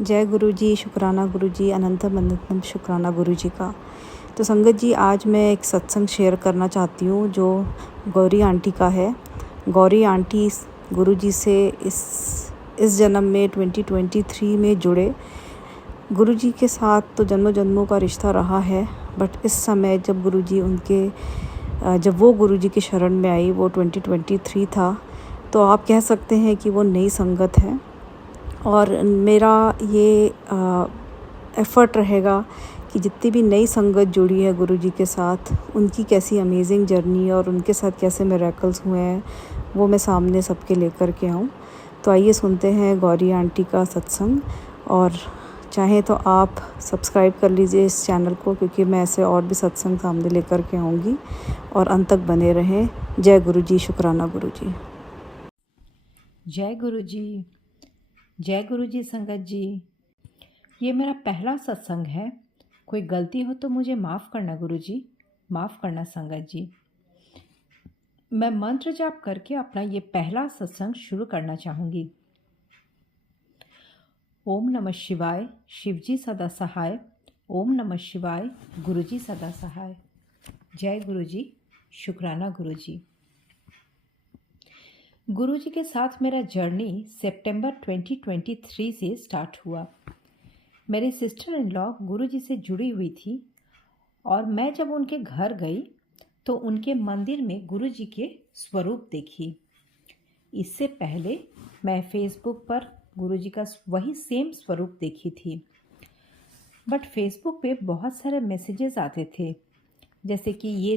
जय गुरु जी, शुक्राना गुरु जी, अनंतम अनंतम शुक्राना गुरु जी का। तो संगत जी, आज मैं एक सत्संग शेयर करना चाहती हूँ जो गौरी आंटी का है। गौरी आंटी गुरु जी से इस जन्म में 2023 में जुड़े। गुरु जी के साथ तो जन्मों जन्मों का रिश्ता रहा है, बट इस समय जब वो गुरु जी के शरण में आई, वो 2023 था, तो आप कह सकते हैं कि वो नई संगत है। और मेरा ये एफ़र्ट रहेगा कि जितनी भी नई संगत जुड़ी है गुरु जी के साथ, उनकी कैसी अमेजिंग जर्नी और उनके साथ कैसे मिरेकल्स हुए हैं, वो मैं सामने सबके लेकर के आऊँ। तो आइए सुनते हैं गौरी आंटी का सत्संग। और चाहें तो आप सब्सक्राइब कर लीजिए इस चैनल को, क्योंकि मैं ऐसे और भी सत्संग सामने लेकर के आऊँगी। और अंत तक बने रहें। जय गुरु जी, शुक्राना गुरु जी। जय गुरु जी, जय गुरु जी। संगत जी, ये मेरा पहला सत्संग है। कोई गलती हो तो मुझे माफ़ करना गुरु जी, माफ़ करना संगत जी। मैं मंत्र जाप करके अपना ये पहला सत्संग शुरू करना चाहूँगी। ओम नमः शिवाय, शिवजी सदा सहाय। ओम नमः शिवाय, गुरु जी सदा सहाय। जय गुरु जी, शुक्राना गुरु जी। गुरु जी के साथ मेरा जर्नी सितंबर 2023 से स्टार्ट हुआ। मेरी सिस्टर इन लॉ गुरु जी से जुड़ी हुई थी और मैं जब उनके घर गई तो उनके मंदिर में गुरु जी के स्वरूप देखी। इससे पहले मैं फेसबुक पर गुरु जी का वही सेम स्वरूप देखी थी, बट फेसबुक पे बहुत सारे मैसेजेस आते थे, जैसे कि ये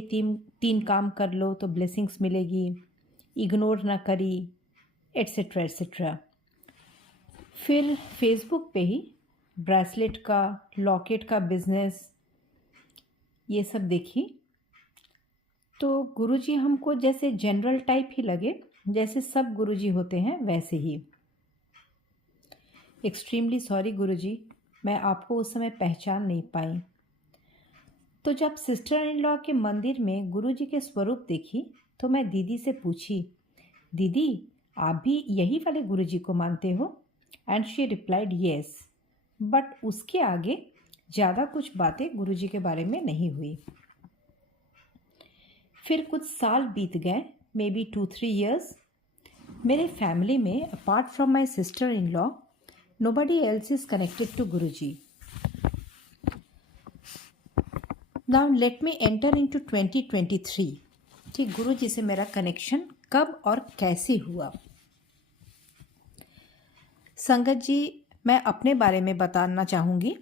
तीन काम कर लो तो ब्लेसिंग्स मिलेगी, इग्नोर ना करी, एट्सेट्रा एट्सेट्रा। फिर फेसबुक पे ही ब्रेसलेट का, लॉकेट का बिजनेस, ये सब देखी। तो गुरुजी हमको जैसे जनरल टाइप ही लगे, जैसे सब गुरुजी होते हैं वैसे ही। एक्सट्रीमली सॉरी गुरुजी, मैं आपको उस समय पहचान नहीं पाई। तो जब सिस्टर इन लॉ के मंदिर में गुरुजी के स्वरूप देखी तो मैं दीदी से पूछी, दीदी आप भी यही वाले गुरुजी को मानते हो? And she replied yes. But उसके आगे ज़्यादा कुछ बातें गुरुजी के बारे में नहीं हुई। फिर कुछ साल बीत गए, मे बी 2-3 years। मेरे फैमिली में apart from my sister in law nobody else is connected to Guruji. Now let me enter into 2023 कि गुरुजी से मेरा कनेक्शन कब और कैसे हुआ। संगत जी, मैं अपने बारे में बताना चाहूँगी।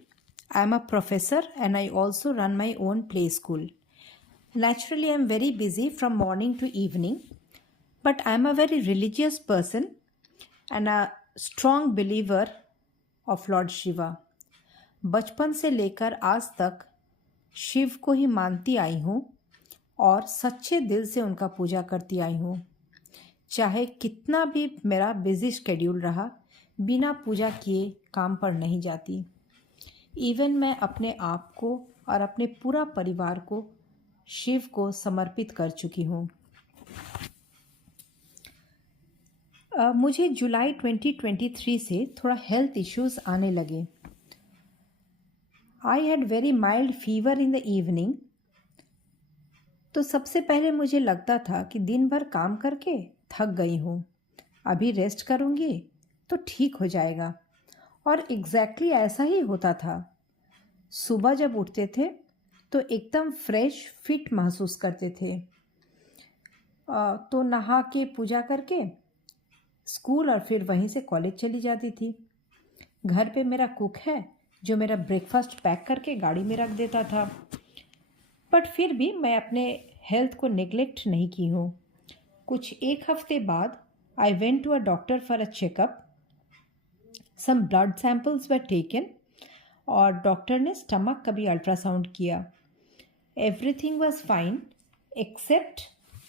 I am a professor and I also run my own play school. Naturally, I am very busy from morning to evening, but I am a very religious person and a strong believer of Lord Shiva. बचपन से लेकर आज तक शिव को ही मानती आई हूँ और सच्चे दिल से उनका पूजा करती आई हूँ। चाहे कितना भी मेरा बिजी शेड्यूल रहा, बिना पूजा किए काम पर नहीं जाती। इवन मैं अपने आप को और अपने पूरा परिवार को शिव को समर्पित कर चुकी हूँ। मुझे जुलाई 2023 से थोड़ा हेल्थ इश्यूज आने लगे। I had very mild fever in the evening. तो सबसे पहले मुझे लगता था कि दिन भर काम करके थक गई हूँ, अभी रेस्ट करूँगी तो ठीक हो जाएगा। और एग्जैक्टली ऐसा ही होता था। सुबह जब उठते थे तो एकदम फ्रेश फिट महसूस करते थे। तो नहा के पूजा करके स्कूल और फिर वहीं से कॉलेज चली जाती थी। घर पे मेरा कुक है जो मेरा ब्रेकफास्ट पैक करके गाड़ी में रख देता था। बट फिर भी मैं अपने हेल्थ को नेग्लेक्ट नहीं की हूँ। कुछ एक हफ्ते बाद I went to a doctor for a checkup. Some blood samples were taken और डॉक्टर ने स्टमक का भी अल्ट्रासाउंड किया। Everything was fine except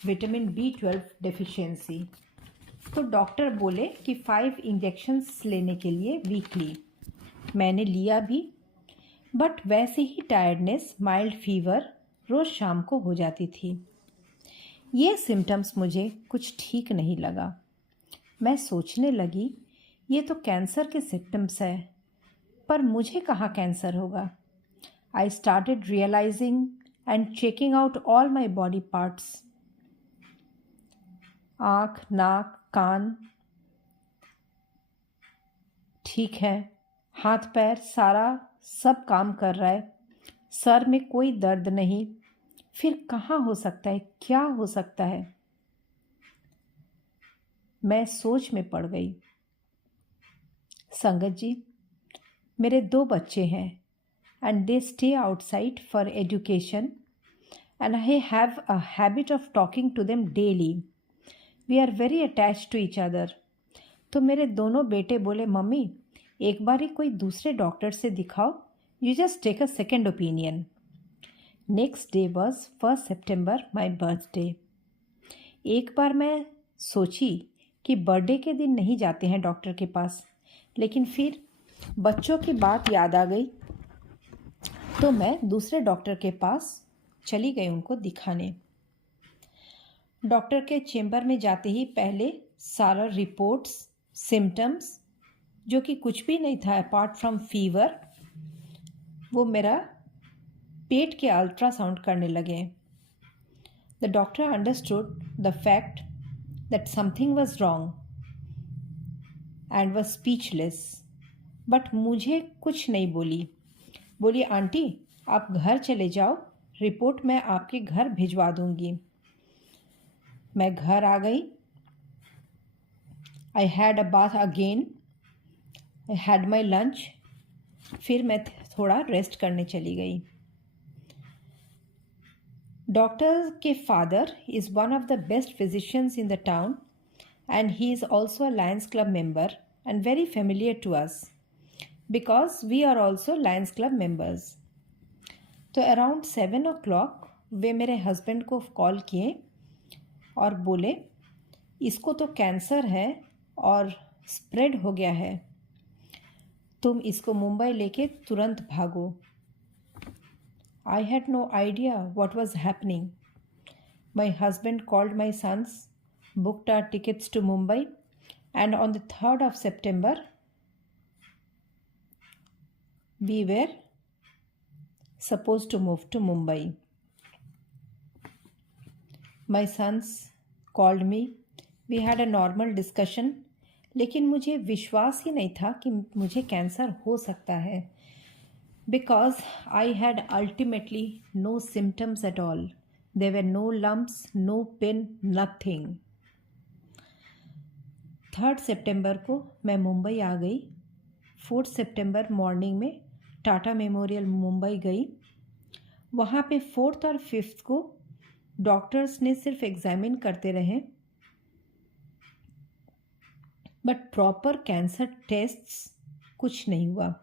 vitamin B12 deficiency. तो डॉक्टर बोले कि 5 इंजेक्शंस लेने के लिए वीकली। मैंने लिया भी, बट वैसे ही टायर्डनेस, माइल्ड फीवर रोज़ शाम को हो जाती थी। ये सिम्टम्स मुझे कुछ ठीक नहीं लगा। मैं सोचने लगी ये तो कैंसर के सिम्टम्स है, पर मुझे कहाँ कैंसर होगा। I started realising and checking out all my body parts, आँख, नाक, कान ठीक है, हाथ पैर सारा सब काम कर रहा है, सर में कोई दर्द नहीं। फिर कहाँ हो सकता है, क्या हो सकता है? मैं सोच में पड़ गई। संगत जी, मेरे 2 बच्चे हैं and they stay outside for education and I have a habit of talking to them daily. We are very attached to each other. तो मेरे दोनों बेटे बोले, मम्मी एक बार ही कोई दूसरे डॉक्टर से दिखाओ, you just take a second opinion. Next day was 1 सितंबर, माई बर्थडे। एक बार मैं सोची कि बर्थडे के दिन नहीं जाते हैं डॉक्टर के पास, लेकिन फिर बच्चों की बात याद आ गई तो मैं दूसरे डॉक्टर के पास चली गई उनको दिखाने। डॉक्टर के चेम्बर में जाते ही पहले सारा रिपोर्ट्स, सिम्टम्स, जो कि कुछ भी नहीं था अपार्ट फ्रॉम फीवर, वो मेरा पेट के अल्ट्रासाउंड करने लगे। The doctor understood the fact that something was wrong and was speechless, but मुझे कुछ नहीं बोली। बोली, आंटी आप घर चले जाओ, रिपोर्ट मैं आपके घर भिजवा दूंगी। मैं घर आ गई। I had a bath again, I had my lunch. फिर मैं थोड़ा रेस्ट करने चली गई। डॉक्टर के father is one of the best physicians in the town and he is also a Lions club member and very familiar to us because we are also Lions club members. तो around 7 o'clock वे मेरे husband को call किए और बोले, इसको तो cancer है और स्प्रेड हो गया है, तुम इसको मुंबई लेके तुरंत भागो। I had no idea what was happening. My husband called my sons, booked our tickets to Mumbai, and on the 3rd of September, we were supposed to move to Mumbai. My sons called me. We had a normal discussion, लेकिन मुझे विश्वास ही नहीं था कि मुझे cancer हो सकता है, because I had ultimately no symptoms at all. There were no lumps, no pain, nothing. 3rd सितंबर को मैं मुंबई आ गई। 4th सितंबर मॉर्निंग में टाटा मेमोरियल मुंबई गई। वहाँ पे 4th और 5th को डॉक्टर्स ने सिर्फ एग्जामिन करते रहे, बट प्रॉपर कैंसर टेस्ट्स कुछ नहीं हुआ।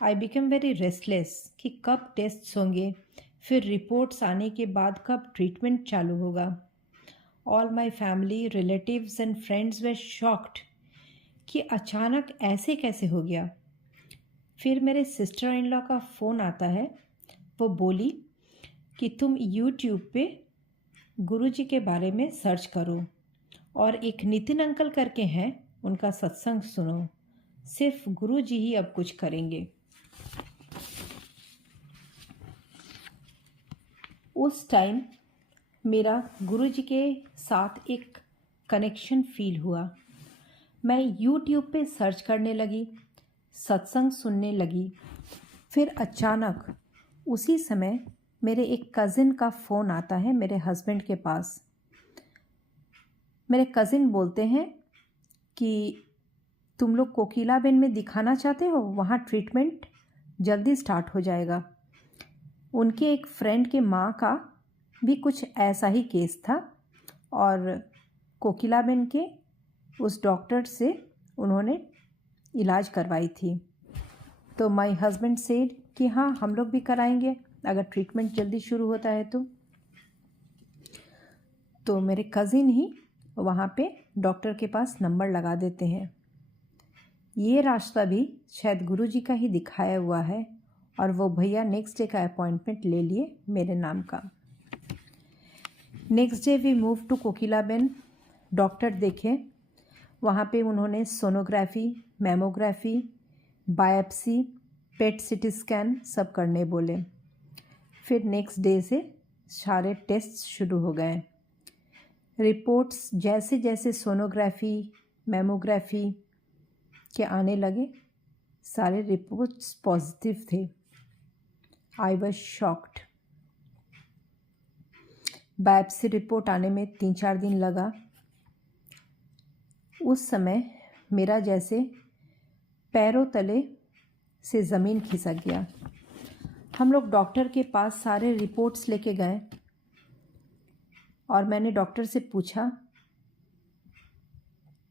आई बिकम वेरी रेस्टलेस कि कब टेस्ट्स होंगे, फिर रिपोर्ट्स आने के बाद कब ट्रीटमेंट चालू होगा। All my family, relatives and friends way shocked कि अचानक ऐसे कैसे हो गया। फिर मेरे सिस्टर इन लॉ का फ़ोन आता है। वो बोली कि तुम यूट्यूब पे गुरुजी के बारे में सर्च करो और एक नितिन अंकल करके हैं, उनका सत्संग सुनो, सिर्फ गुरुजी ही अब कुछ करेंगे। उस टाइम मेरा गुरुजी के साथ एक कनेक्शन फील हुआ। मैं यूट्यूब पे सर्च करने लगी, सत्संग सुनने लगी। फिर अचानक उसी समय मेरे एक कज़िन का फ़ोन आता है मेरे हस्बैंड के पास। मेरे कज़िन बोलते हैं कि तुम लोग कोकिलाबेन में दिखाना चाहते हो, वहाँ ट्रीटमेंट जल्दी स्टार्ट हो जाएगा। उनके एक फ्रेंड के माँ का भी कुछ ऐसा ही केस था और कोकिलाबेन के उस डॉक्टर से उन्होंने इलाज करवाई थी। तो माय हस्बैंड सेड कि हाँ, हम लोग भी कराएंगे अगर ट्रीटमेंट जल्दी शुरू होता है तो मेरे कज़िन ही वहाँ पे डॉक्टर के पास नंबर लगा देते हैं। ये रास्ता भी शायद गुरुजी का ही दिखाया हुआ है और वो भैया नेक्स्ट डे का अपॉइंटमेंट ले लिए मेरे नाम का। Next day we move to Kokilaben. Doctor देखे, वहाँ पे उन्होंने सोनोग्राफी, मैमोग्राफी, बायोप्सी, पेट सीटी स्कैन सब करने बोले। फिर नेक्स्ट डे से सारे टेस्ट शुरू हो गए। रिपोर्ट्स जैसे जैसे सोनोग्राफी, मैमोग्राफी के आने लगे, सारे रिपोर्ट्स पॉजिटिव थे। I was shocked. Biopsy report आने में 3-4 दिन लगा। उस समय मेरा जैसे पैरों तले से ज़मीन खिसक गया। हम लोग डॉक्टर के पास सारे रिपोर्ट्स लेके गए और मैंने डॉक्टर से पूछा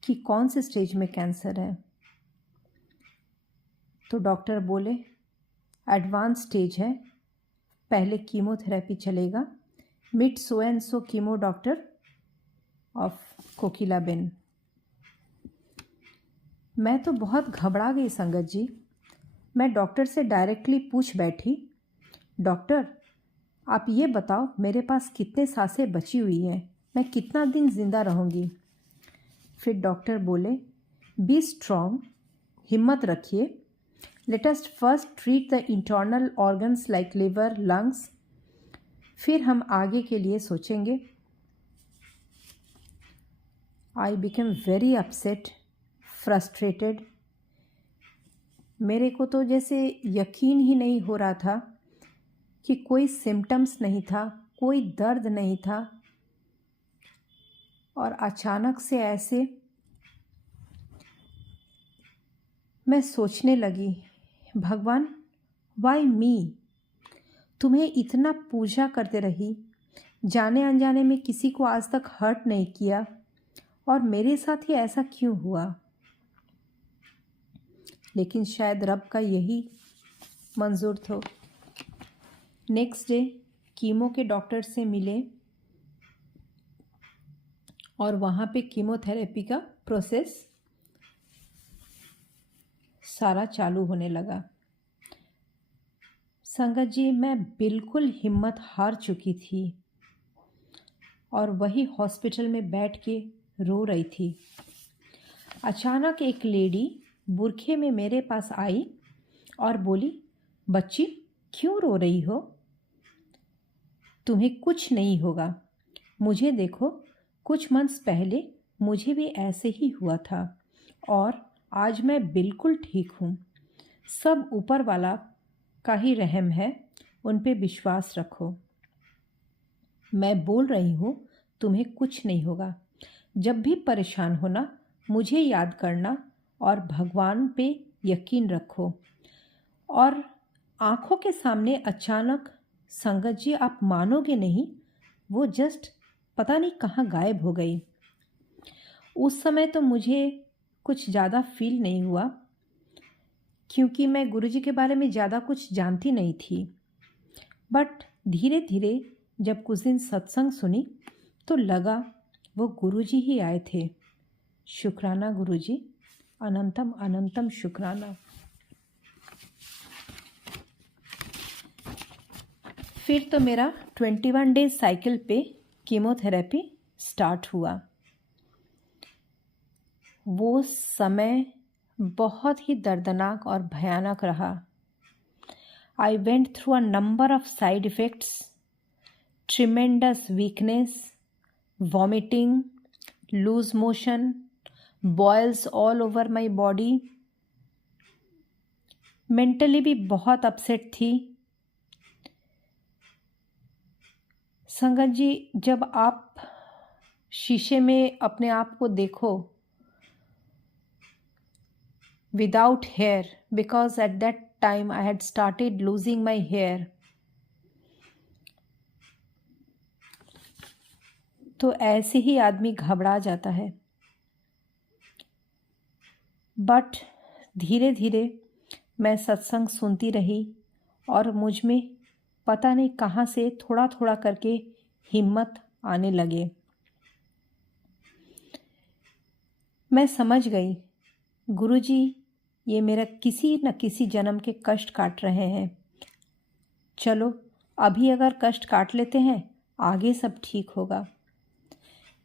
कि कौन से स्टेज में कैंसर है। तो डॉक्टर बोले एडवांस स्टेज है, पहले कीमोथेरेपी चलेगा। Meet so and so chemo doctor of Kokilaben. मैं तो बहुत घबरा गई संगत जी। मैं डॉक्टर से डायरेक्टली पूछ बैठी, डॉक्टर आप ये बताओ मेरे पास कितने सांसें बची हुई हैं, मैं कितना दिन ज़िंदा रहूँगी। फिर डॉक्टर बोले बी स्ट्रॉन्ग, हिम्मत रखिए, let us first treat the internal organs like liver, lungs, फिर हम आगे के लिए सोचेंगे। I become very upset, frustrated. मेरे को तो जैसे यकीन ही नहीं हो रहा था कि कोई सिम्टम्स नहीं था, कोई दर्द नहीं था, और अचानक से ऐसे मैं सोचने लगी, भगवान वाई मी? तुम्हें इतना पूजा करते रही, जाने अनजाने में किसी को आज तक हर्ट नहीं किया, और मेरे साथ ही ऐसा क्यों हुआ? लेकिन शायद रब का यही मंजूर था। नेक्स्ट डे कीमो के डॉक्टर से मिले और वहाँ पे कीमोथेरेपी का प्रोसेस सारा चालू होने लगा। संगत जी मैं बिल्कुल हिम्मत हार चुकी थी और वही हॉस्पिटल में बैठ के रो रही थी। अचानक एक लेडी बुरखे में मेरे पास आई और बोली, बच्ची क्यों रो रही हो? तुम्हें कुछ नहीं होगा, मुझे देखो, कुछ मंथ्स पहले मुझे भी ऐसे ही हुआ था और आज मैं बिल्कुल ठीक हूँ। सब ऊपर वाला का ही रहम है, उन पे विश्वास रखो। मैं बोल रही हूँ तुम्हें कुछ नहीं होगा। जब भी परेशान होना मुझे याद करना और भगवान पे यकीन रखो। और आँखों के सामने अचानक संगत जी आप मानोगे नहीं, वो जस्ट पता नहीं कहाँ गायब हो गई। उस समय तो मुझे कुछ ज़्यादा फील नहीं हुआ क्योंकि मैं गुरुजी के बारे में ज़्यादा कुछ जानती नहीं थी। बट धीरे धीरे जब कुछ दिन सत्संग सुनी तो लगा वो गुरुजी ही आए थे। शुक्राना गुरुजी, अनंतम अनंतम शुक्राना। फिर तो मेरा 21 डेज साइकिल पे कीमोथेरेपी स्टार्ट हुआ। वो समय बहुत ही दर्दनाक और भयानक रहा। I went through a number of side effects, tremendous weakness, vomiting, loose motion, boils all over my body. Mentally भी बहुत अपसेट थी। संगत जी जब आप शीशे में अपने आप को देखो without hair, because at that time I had started losing my hair, तो ऐसे ही आदमी घबरा जाता है। बट धीरे धीरे मैं सत्संग सुनती रही और मुझ में पता नहीं कहाँ से थोड़ा थोड़ा करके हिम्मत आने लगे। मैं समझ गई गुरुजी ये मेरा किसी न किसी जन्म के कष्ट काट रहे हैं। चलो अभी अगर कष्ट काट लेते हैं आगे सब ठीक होगा।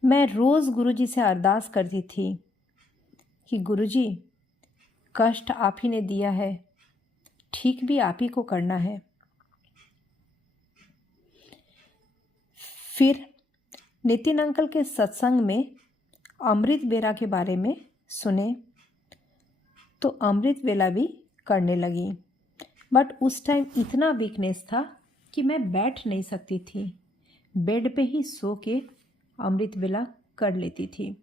मैं रोज़ गुरुजी से अरदास करती थी कि गुरुजी कष्ट आप ही ने दिया है, ठीक भी आप ही को करना है। फिर नितिन अंकल के सत्संग में अमृत वेला के बारे में सुने तो अमृत वेला भी करने लगी। बट उस टाइम इतना वीकनेस था कि मैं बैठ नहीं सकती थी, बेड पे ही सो के अमृत वेला कर लेती थी।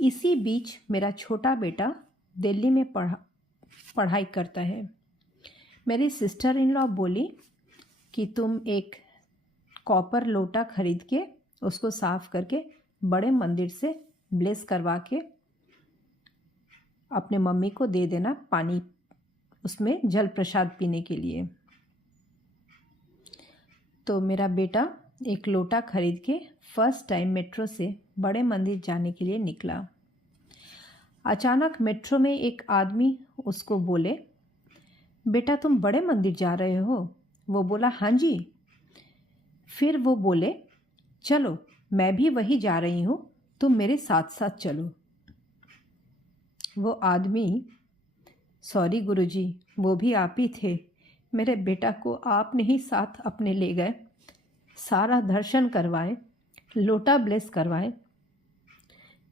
इसी बीच मेरा छोटा बेटा दिल्ली में पढ़ाई करता है। मेरी सिस्टर इन लॉ बोली कि तुम एक कॉपर लोटा खरीद के उसको साफ करके बड़े मंदिर से ब्लेस करवा के अपने मम्मी को दे देना, पानी उसमें जल प्रसाद पीने के लिए। तो मेरा बेटा एक लोटा खरीद के फर्स्ट टाइम मेट्रो से बड़े मंदिर जाने के लिए निकला। अचानक मेट्रो में एक आदमी उसको बोले, बेटा तुम बड़े मंदिर जा रहे हो? वो बोला, हाँ जी। फिर वो बोले, चलो मैं भी वही जा रही हूँ, तुम मेरे साथ साथ चलो। वो आदमी, सॉरी गुरुजी, वो भी आप ही थे। मेरे बेटा को आपने ही साथ अपने ले गए, सारा दर्शन करवाए, लोटा ब्लेस करवाए।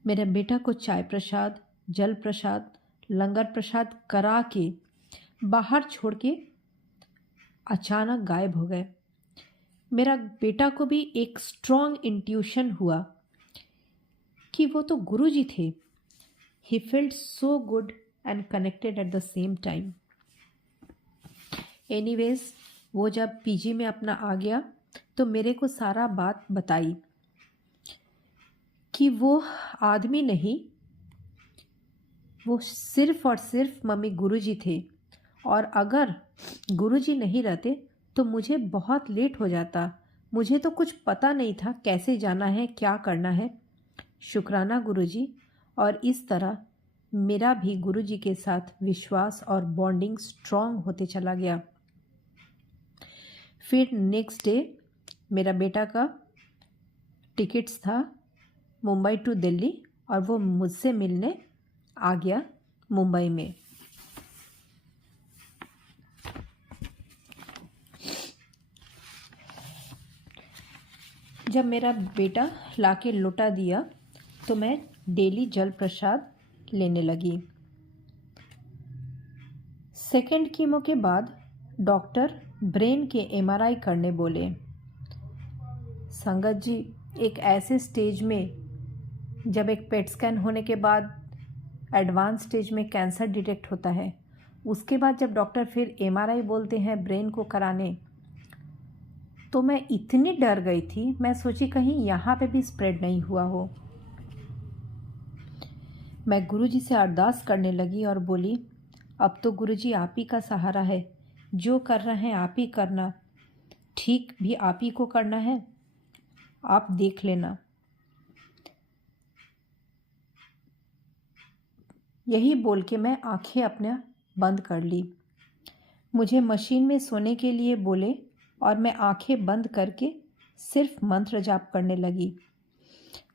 मेरे बेटा को चाय प्रसाद, जल प्रसाद, लंगर प्रसाद करा के बाहर छोड़ के अचानक गायब हो गए। मेरा बेटा को भी एक स्ट्रॉन्ग इंट्यूशन हुआ कि वो तो गुरुजी थे। He felt so good and connected at the same time. Anyways, वो जब पीजी में अपना आ गया तो मेरे को सारा बात बताई कि वो आदमी नहीं, वो सिर्फ और सिर्फ मम्मी गुरुजी थे, और अगर गुरुजी नहीं रहते तो मुझे बहुत लेट हो जाता। मुझे तो कुछ पता नहीं था कैसे जाना है, क्या करना है। शुक्राना गुरुजी। और इस तरह मेरा भी गुरुजी के साथ विश्वास और बॉन्डिंग स्ट्रॉन्ग होते चला गया। फिर नेक्स्ट डे मेरा बेटा का टिकट्स था मुंबई टू दिल्ली, और वो मुझसे मिलने आ गया मुंबई में। जब मेरा बेटा लाके लौटा दिया तो मैं डेली जल प्रसाद लेने लगी। सेकेंड कीमो के बाद डॉक्टर ब्रेन के एमआरआई करने बोले। संगत जी, एक ऐसे स्टेज में जब एक पेट स्कैन होने के बाद एडवांस स्टेज में कैंसर डिटेक्ट होता है, उसके बाद जब डॉक्टर फिर एमआरआई बोलते हैं ब्रेन को कराने, तो मैं इतनी डर गई थी, मैं सोची कहीं यहाँ पे भी स्प्रेड नहीं हुआ हो। मैं गुरुजी से अरदास करने लगी और बोली, अब तो गुरुजी आप ही का सहारा है, जो कर रहे हैं आप ही करना, ठीक भी आप ही को करना है, आप देख लेना। यही बोल के मैं आंखें अपने बंद कर ली। मुझे मशीन में सोने के लिए बोले और मैं आंखें बंद करके सिर्फ मंत्र जाप करने लगी।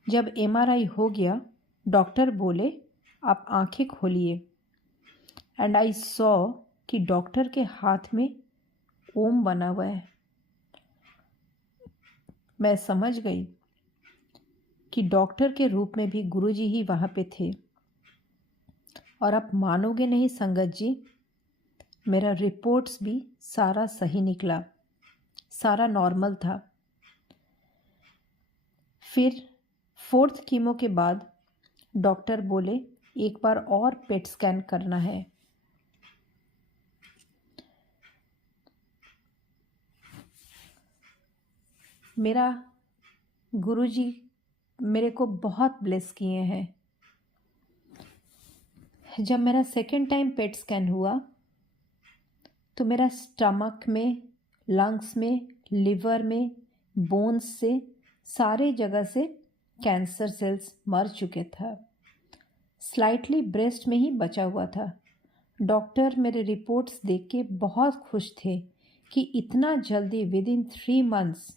जब एमआरआई हो गया, डॉक्टर बोले आप आंखें खोलिए, एंड आई सॉ कि डॉक्टर के हाथ में ओम बना हुआ है। मैं समझ गई कि डॉक्टर के रूप में भी गुरुजी ही वहाँ पे थे। और आप मानोगे नहीं संगत जी, मेरा रिपोर्ट्स भी सारा सही निकला, सारा नॉर्मल था। फिर फोर्थ कीमो के बाद डॉक्टर बोले एक बार और पेट स्कैन करना है। मेरा गुरुजी मेरे को बहुत ब्लेस किए हैं। जब मेरा सेकेंड टाइम पेट स्कैन हुआ तो मेरा स्टमक में, लंग्स में, लिवर में, बोन्स से, सारे जगह से कैंसर सेल्स मर चुके था। स्लाइटली ब्रेस्ट में ही बचा हुआ था। डॉक्टर मेरे रिपोर्ट्स देख के बहुत खुश थे कि इतना जल्दी विद इन 3 months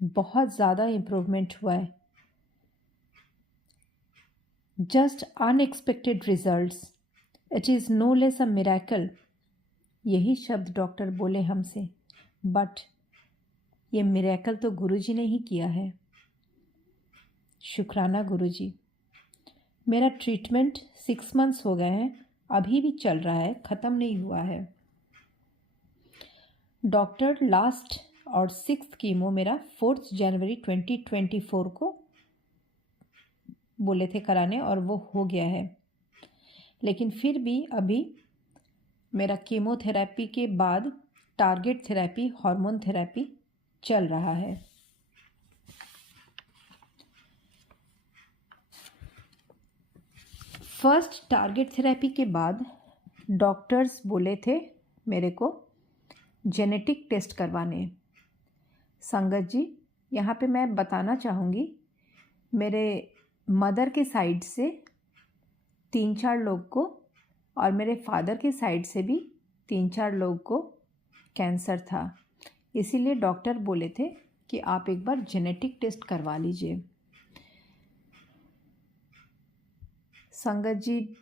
बहुत ज़्यादा इम्प्रूवमेंट हुआ है। just unexpected results. It is no less a miracle. यही शब्द डॉक्टर बोले हमसे, बट ये मिरेकल तो गुरुजी ने ही किया है। शुक्राना गुरुजी। मेरा ट्रीटमेंट 6 मंथ्स हो गए हैं, अभी भी चल रहा है, ख़त्म नहीं हुआ है। डॉक्टर लास्ट और 6th कीमो मेरा 4 जनवरी 2024 को बोले थे कराने, और वो हो गया है। लेकिन फिर भी अभी मेरा कीमोथेरेपी के बाद टारगेट थेरेपी, हार्मोन थेरेपी चल रहा है। फर्स्ट टारगेट थेरेपी के बाद डॉक्टर्स बोले थे मेरे को जेनेटिक टेस्ट करवाने। संगत जी, यहाँ पे मैं बताना चाहूँगी, मेरे मदर के साइड से 3-4 लोग को और मेरे फादर के साइड से भी 3-4 लोग को कैंसर था। इसीलिए डॉक्टर बोले थे कि आप एक बार जेनेटिक टेस्ट करवा लीजिए। संगत जी,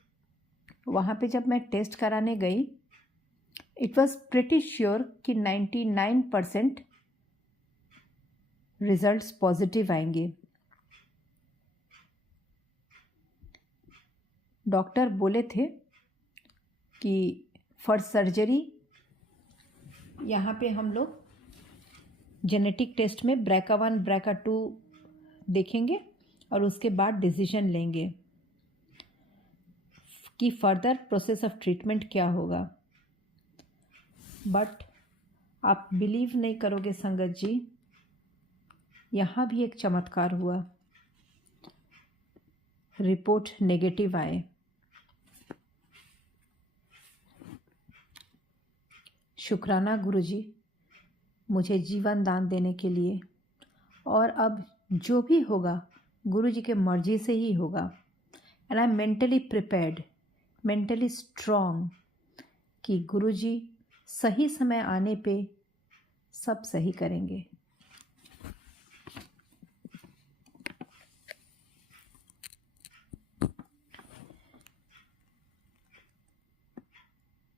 वहाँ पे जब मैं टेस्ट कराने गई, इट वॉज प्रिटी श्योर कि 99% रिजल्ट्स पॉजिटिव आएंगे। डॉक्टर बोले थे कि फॉर सर्जरी यहाँ पे हम लोग जेनेटिक टेस्ट में BRCA1 BRCA2 देखेंगे और उसके बाद डिसीजन लेंगे कि फर्दर प्रोसेस ऑफ ट्रीटमेंट क्या होगा। बट आप बिलीव नहीं करोगे संगत जी, यहाँ भी एक चमत्कार हुआ। रिपोर्ट नेगेटिव आए। शुक्राना गुरुजी, मुझे जीवन दान देने के लिए। और अब जो भी होगा गुरुजी के मर्जी से ही होगा। And I am mentally prepared, mentally strong कि गुरुजी सही समय आने पे सब सही करेंगे।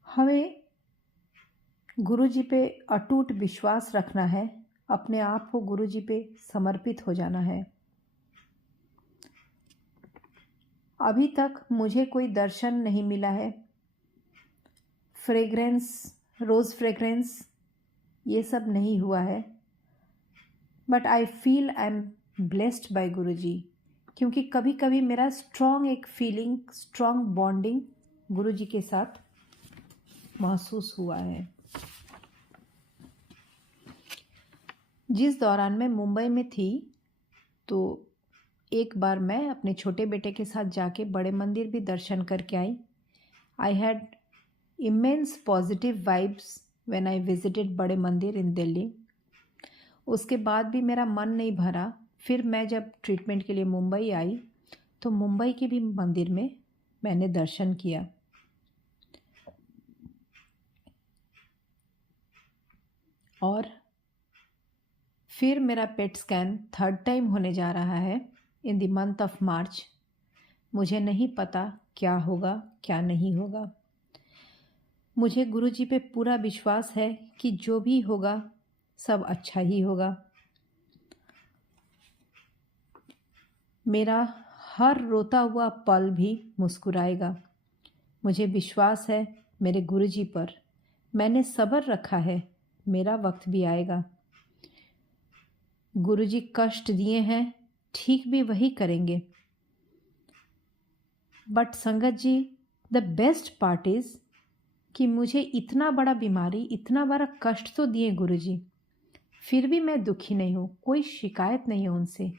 हमें गुरुजी पे अटूट विश्वास रखना है, अपने आप को गुरुजी पे समर्पित हो जाना है। अभी तक मुझे कोई दर्शन नहीं मिला है। फ्रेग्रेंस, रोज़ फ्रेग्रेंस, ये सब नहीं हुआ है। But I feel I am blessed by Guruji, क्योंकि कभी कभी मेरा स्ट्रॉन्ग एक फीलिंग, स्ट्रॉन्ग बॉन्डिंग गुरुजी के साथ महसूस हुआ है। जिस दौरान मैं मुंबई में थी, तो एक बार मैं अपने छोटे बेटे के साथ जाके बड़े मंदिर भी दर्शन करके आई। I had immense positive vibes when I visited बड़े मंदिर इन दिल्ली। उसके बाद भी मेरा मन नहीं भरा। फिर मैं जब ट्रीटमेंट के लिए मुंबई आई, तो मुंबई के भी मंदिर में मैंने दर्शन किया। और फिर मेरा पेट स्कैन 3rd टाइम होने जा रहा है in the month of March. मुझे नहीं पता क्या होगा क्या नहीं होगा। मुझे गुरुजी पे पूरा विश्वास है कि जो भी होगा सब अच्छा ही होगा। मेरा हर रोता हुआ पल भी मुस्कुराएगा। मुझे विश्वास है मेरे गुरुजी पर। मैंने सब्र रखा है, मेरा वक्त भी आएगा। गुरुजी कष्ट दिए हैं, ठीक भी वही करेंगे। बट संगत जी, द बेस्ट पार्ट इज़ कि मुझे इतना बड़ा बीमारी, इतना बड़ा कष्ट तो दिए गुरुजी, फिर भी मैं दुखी नहीं हूँ, कोई शिकायत नहीं है उनसे।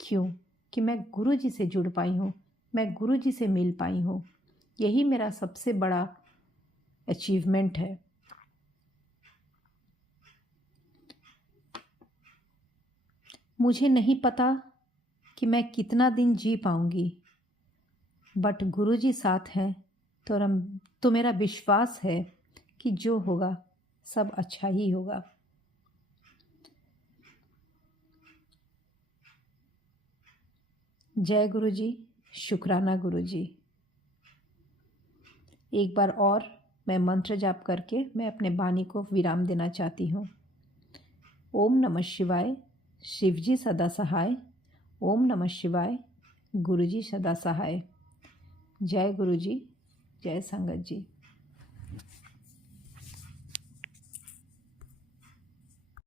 क्यों? कि मैं गुरुजी से जुड़ पाई हूँ, मैं गुरुजी से मिल पाई हूँ। यही मेरा सबसे बड़ा अचीवमेंट है। मुझे नहीं पता कि मैं कितना दिन जी पाऊँगी, बट गुरुजी साथ हैं तो मेरा विश्वास है कि जो होगा सब अच्छा ही होगा। जय गुरुजी, शुक्राना गुरुजी। एक बार और मैं मंत्र जाप करके मैं अपने वाणी को विराम देना चाहती हूँ। ओम नमः शिवाय, शिवजी सदा सहाय। ओम नमः शिवाय, गुरुजी सदा सहाय। जय गुरुजी, जय संगत जी।